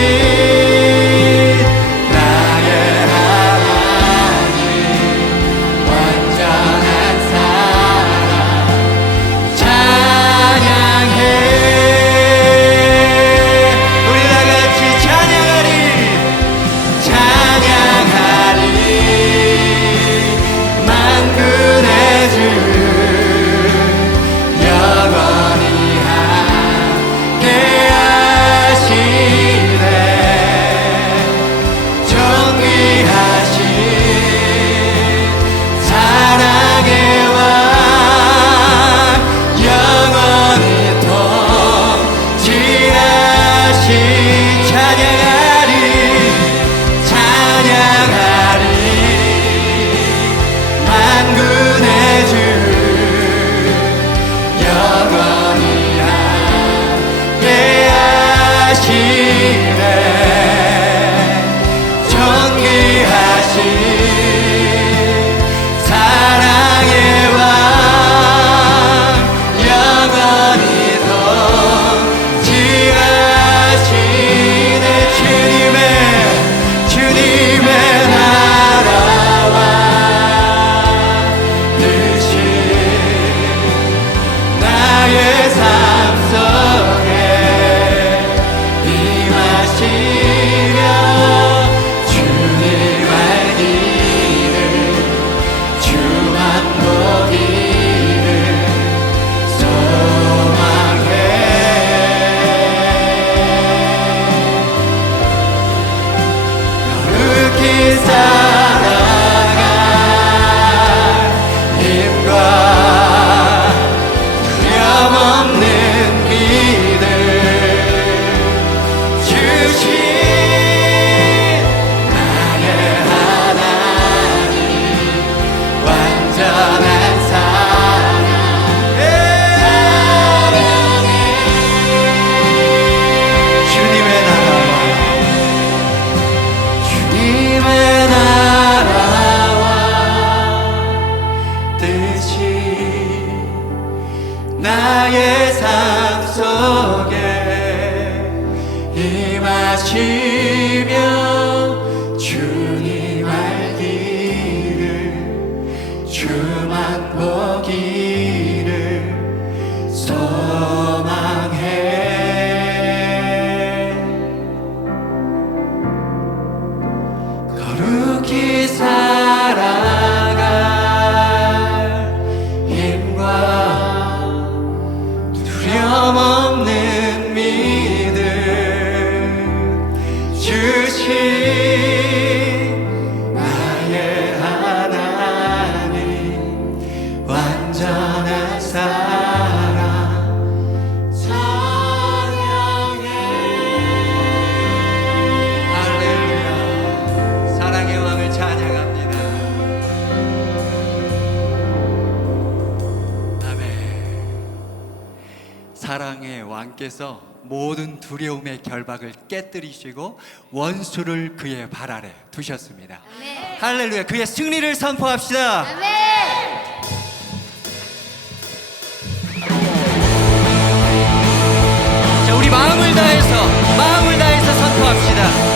vivir. 나의 삶 속에 임하시며 왕께서 모든 두려움의 결박을 깨뜨리시고 원수를 그의 발 아래 두셨습니다. 할렐루야. 그의 승리를 선포합시다. 자 우리 마음을 다해서 마음을 다해서 선포합시다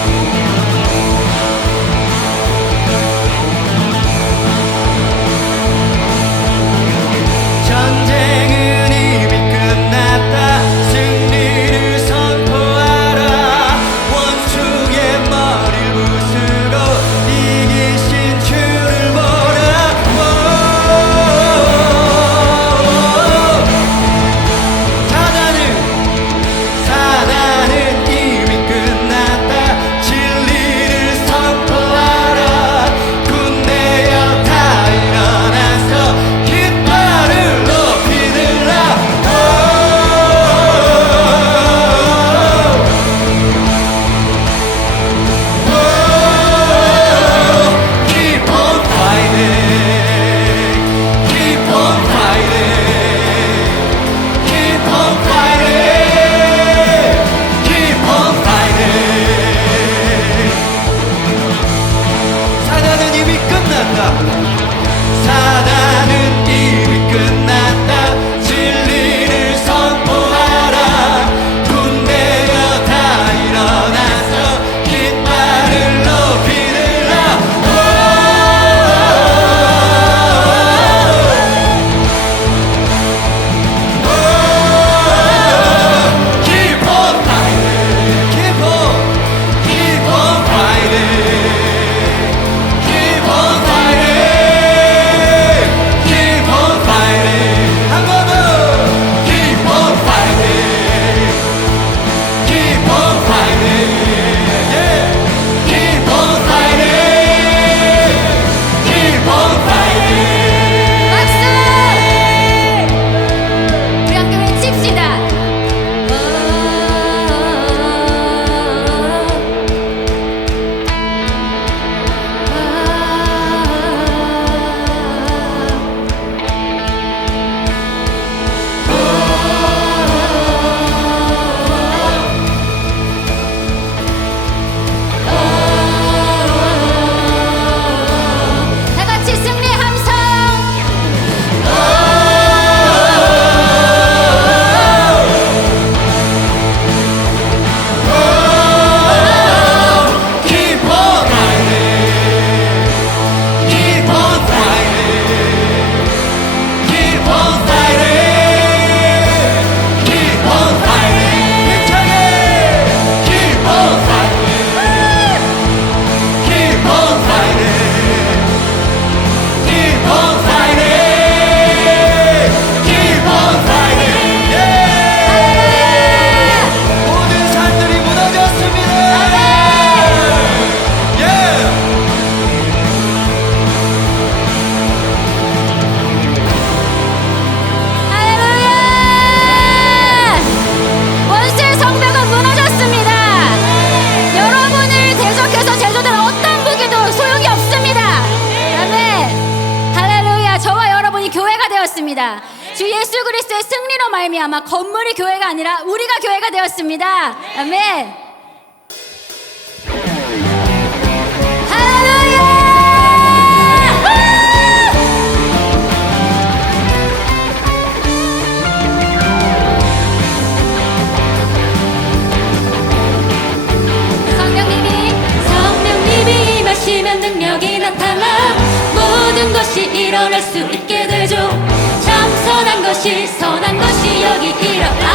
일어날 수 있게 되죠. 참 선한 것이 선한 것이 여기 일어나.